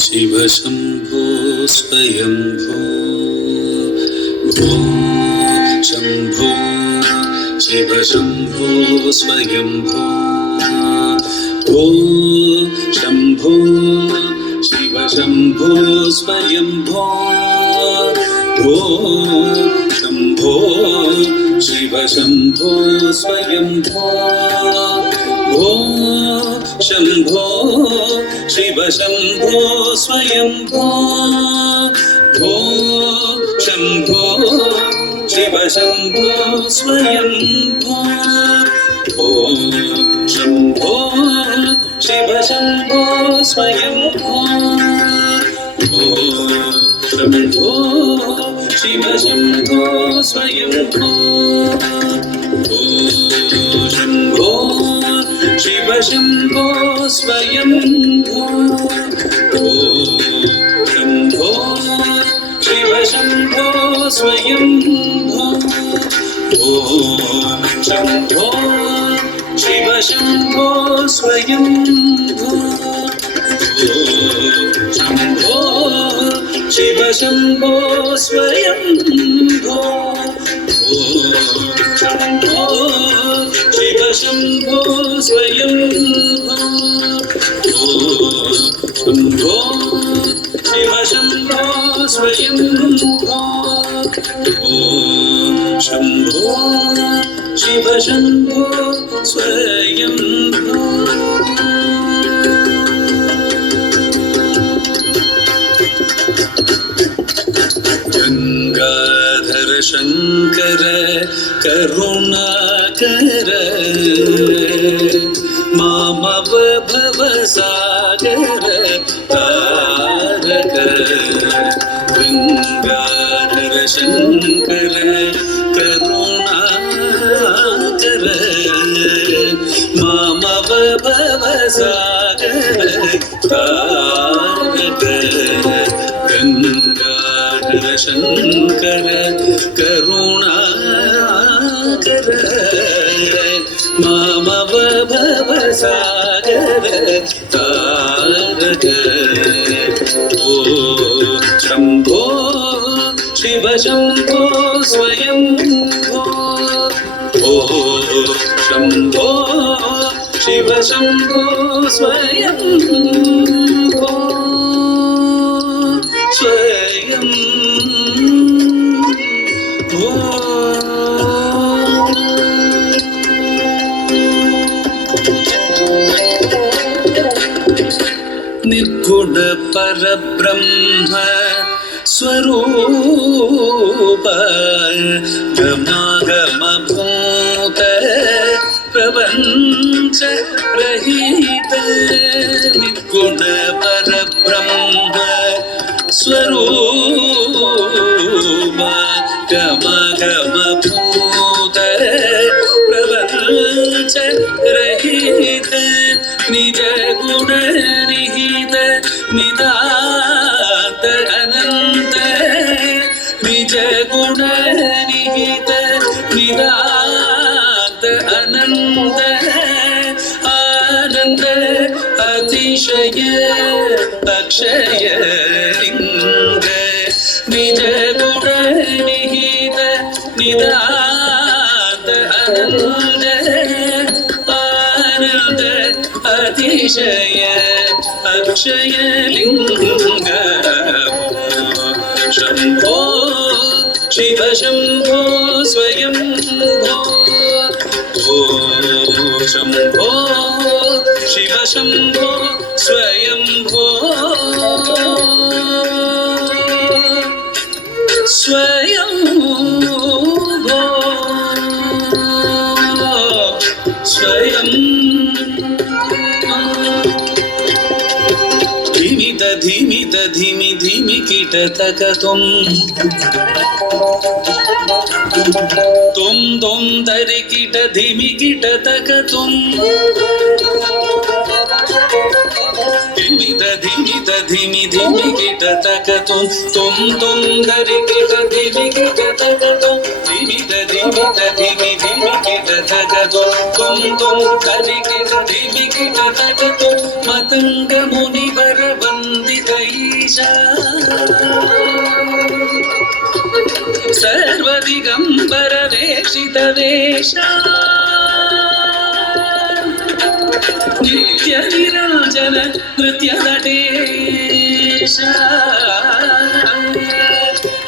शिव शंभो स्वयंभो भो शंभो शिव शंभो स्वयंभो भो शंभो शिव शंभो स्वयंभो भो शंभो शिव शंभो स्वयंभो भो शंभो शिव शंभो स्वयंभो भो शंभो शिव शंभो स्वयंभो भो शंभो शिव शंभो स्वयंभो भो शंभो शिव शंभो स्वयंभो भो शंभो शिव शंभो स्वयंभो भो शंभो शिव शंभो स्वयंभो भो शंभो शिव शंभो स्वयंभो भो शंभो शिव शंभो स्वयंभो भो शंभो शिव शंभो स्वयंभो भो शंभो शिव शंभो स्वयंभो भो शंभो शिव शंभो स्वयंभो गंगाधर शंकर करुणाकर मामव भवसागर तारक गंगाधर शंकर करुणाकर मामव भवसागर तारक गंगाधर शंकर करुणाकर मामव भवसागर तारक ओ शंभो शिव शंभो स्वयंभो ओ शंभो शिव शंभो स्वयंभो निर्गुण परब्रह्म स्वरूप गमागम भूत प्रपंच रहित निर्गुण परब्रह्म स्वरूप गमागम भूत प्रपंच रहित निज गुण निहित निदात अनंत निज गुण निहित निदात अनंत आनंद अतिशय अक्षय लिंग निज गुण निहित निदात अनंत आनंद अतिशय अक्षय लिंग शंभो शिव शंभो स्वयंभो ओ शंभो शिव शंभो स्वयंभो स्वयंभो स्वयं धीमित धीमि धीमि कीटतक तुम दरि कीट धीमि कीटतक तुम धीमित धीमि धीमि कीटतक तुम दरि कीट धीमि कीटतक तुम धीमित धीमि धीमि कीटतक तुम दरि कीट धीमि कीटतक तुम मतंग मुनिवर वंदितै सर्वदिगम्बर वेशित वेश नित्य निरञ्जन नृत्य नटेश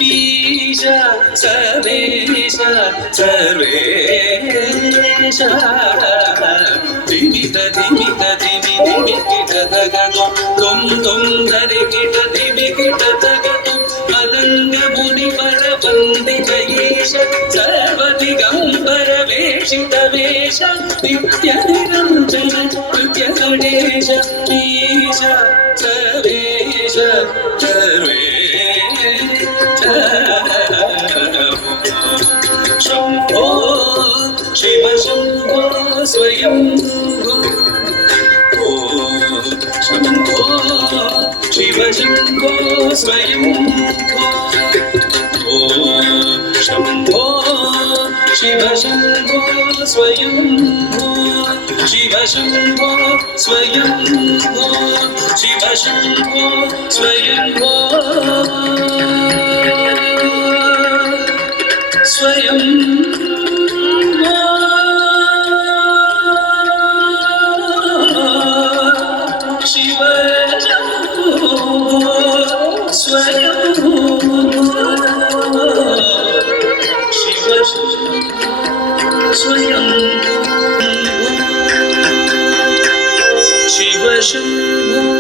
ईश सर्वेश सर्वेश धिमित धिमित धिमि धिमि किट तगतो तुम धरि किट धिमि किट तगतो मदंग मुनि पर वंदित येश सर्वदिगंबर वेशित वेश नित्य निरंजन नृत्य गणेश ईश सर्वेश सर्वेश शंभो शिव शंभो स्वयं शंभो शिव शंभो स्वयं शंभो शिव शंभो स्वयं शिव शंभो स्वयं शिव शंभो स्वयं स्वयं शिव स्वयं शिव स्वयं शिव शंभो